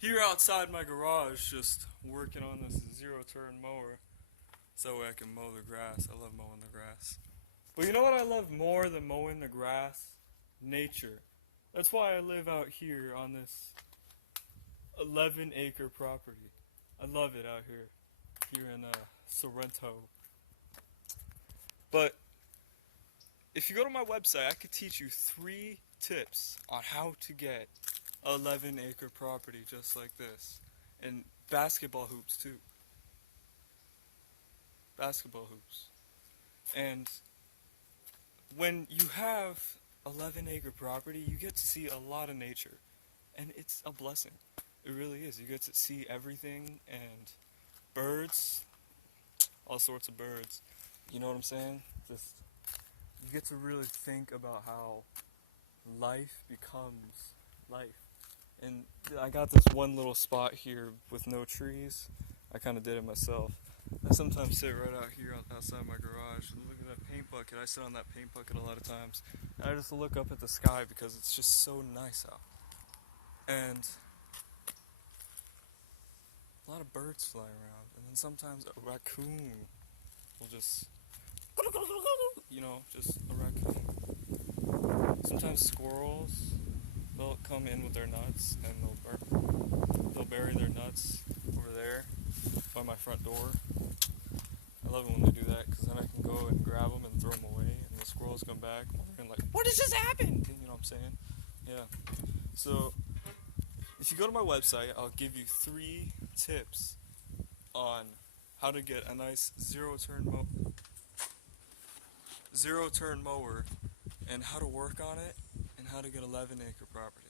Here outside my garage, just working on this zero-turn mower so I can mow the grass. I love mowing the grass. But you know what I love more than mowing the grass? Nature. That's why I live out here on this 11-acre property. I love it out here in Sorrento. But if you go to my website, I could teach you 3 tips on how to get 11-acre property just like this. And basketball hoops too. Basketball hoops. And when you have 11-acre property, you get to see a lot of nature. And it's a blessing. It really is. You get to see everything and birds, all sorts of birds. You know what I'm saying? Just you get to really think about how life becomes life. And I got this one little spot here with no trees. I kind of did it myself. I sometimes sit right out here outside my garage and look at that paint bucket. I sit on that paint bucket a lot of times. And I just look up at the sky because it's just so nice out. And a lot of birds fly around. And then sometimes a raccoon will just, just a raccoon. Sometimes squirrels, they'll come in with their nuts and they'll bury their nuts over there by my front door. I love it when they do that because then I can go and grab them and throw them away, and the squirrels come back wondering like, what has just happened? And you know what I'm saying? Yeah. So if you go to my website, I'll give you 3 tips on how to get a nice zero-turn mower and how to work on it and how to get 11-acre property.